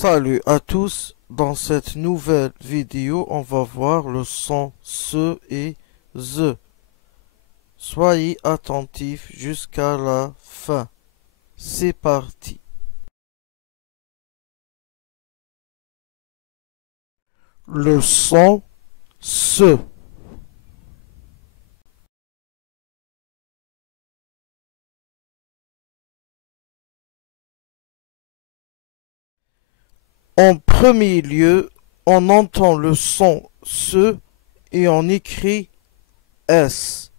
Salut à tous, dans cette nouvelle vidéo, on va voir le son SE et ZE. Soyez attentifs jusqu'à la fin. C'est parti. Le son SE. En premier lieu, on entend le son SE et on écrit S.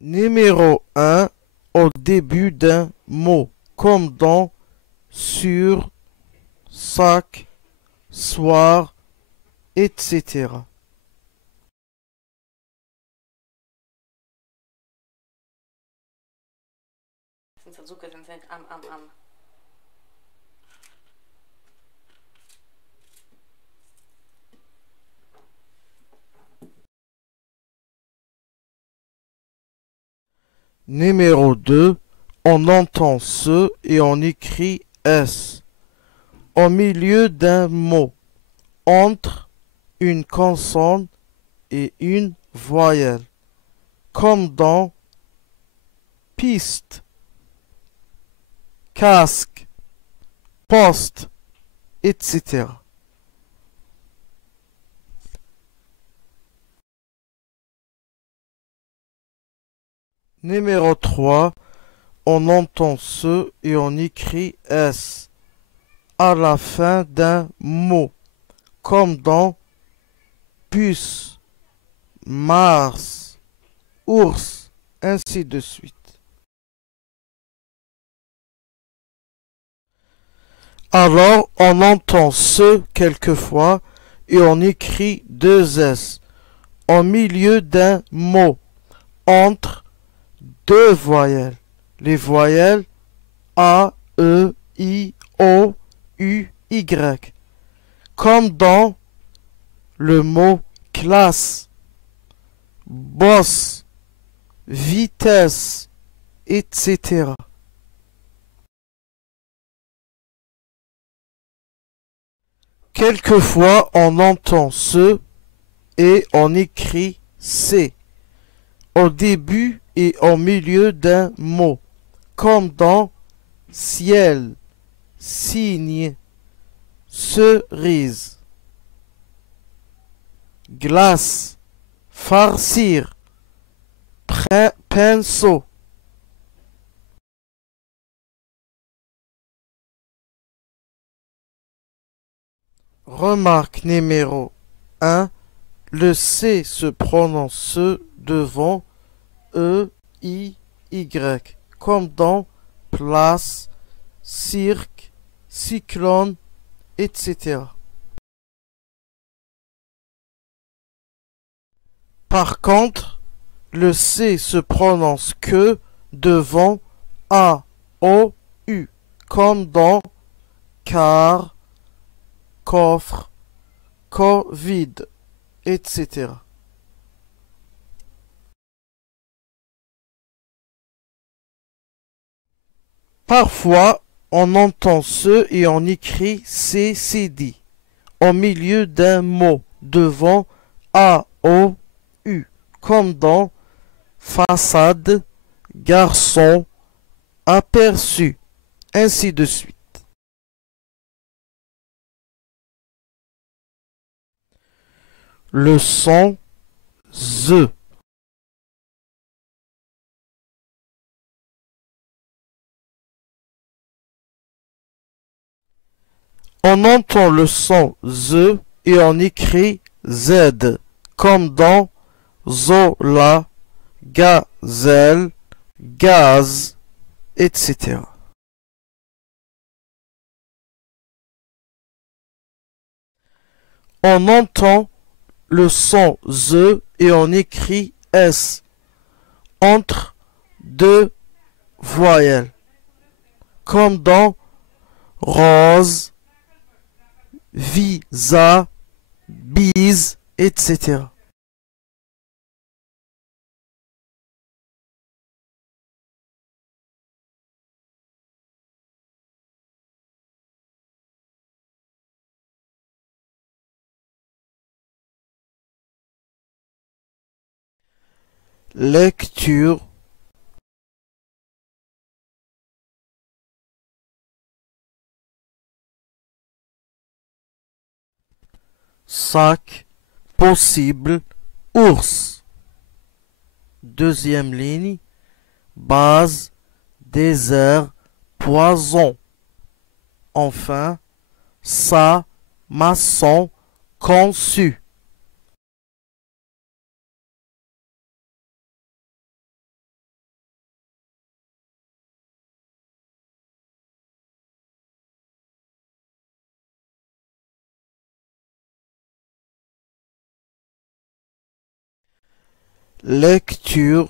Numéro 1 au début d'un mot, comme dans sur, sac, soir, etc. Numéro 2, on entend ce et on écrit S. Au milieu d'un mot, entre une consonne et une voyelle, comme dans piste, casque, poste, etc. Numéro 3, on entend ce et on écrit S à la fin d'un mot, comme dans puce, Mars, ours, ainsi de suite. Alors on entend ce quelquefois et on écrit deux S au milieu d'un mot, entre deux voyelles, les voyelles A, E, I, O, U, Y, comme dans le mot classe, boss, vitesse, etc. Quelquefois, on entend ce et on écrit C au début et au milieu d'un mot, comme dans ciel, cygne, cerise, glace, farcir, pinceau. Remarque numéro 1. Le C se prononce ce devant E, I, Y, comme dans place, cirque, cyclone, etc. Par contre, le C se prononce que devant A, O, U, comme dans car, coffre, Covid, etc. Parfois, on entend ce et on écrit CCD au milieu d'un mot devant A, O, U, comme dans façade, garçon, aperçu, ainsi de suite. Le son Z. On entend le son Z et on écrit Z, comme dans Zola, gazelle, gaz, etc. On entend le son Z et on écrit S entre deux voyelles, comme dans rose, visa, bise, etc. lecture, sac, possible, ours. Deuxième ligne, base, désert, poison. Enfin, ça, maçon, conçu. Lecture.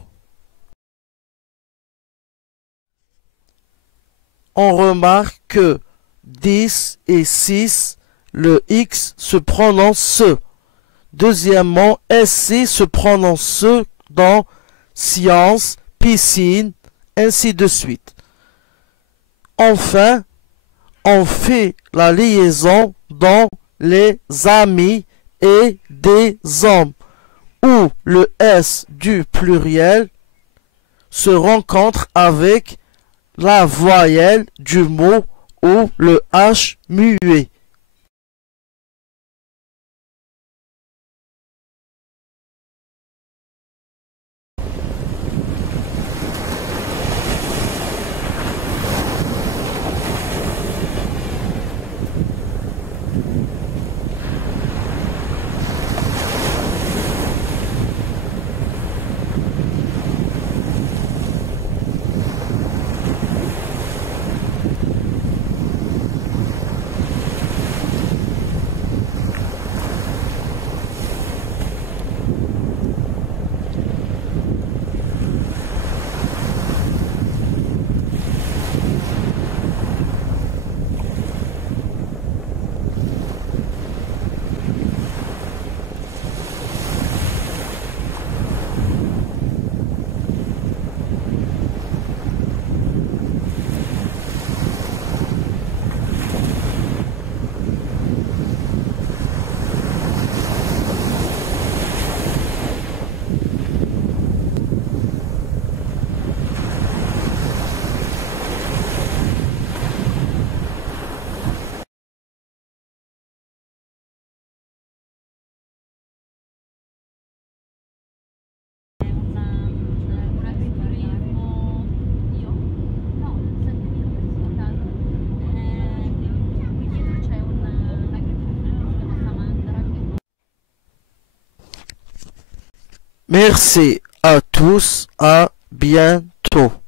On remarque que 10 et 6, le X se prononce se. Deuxièmement, SC se prononce se dans science, piscine, ainsi de suite. Enfin, on fait la liaison dans les amis et des hommes, où le S du pluriel se rencontre avec la voyelle du mot ou le H muet. Merci à tous, à bientôt.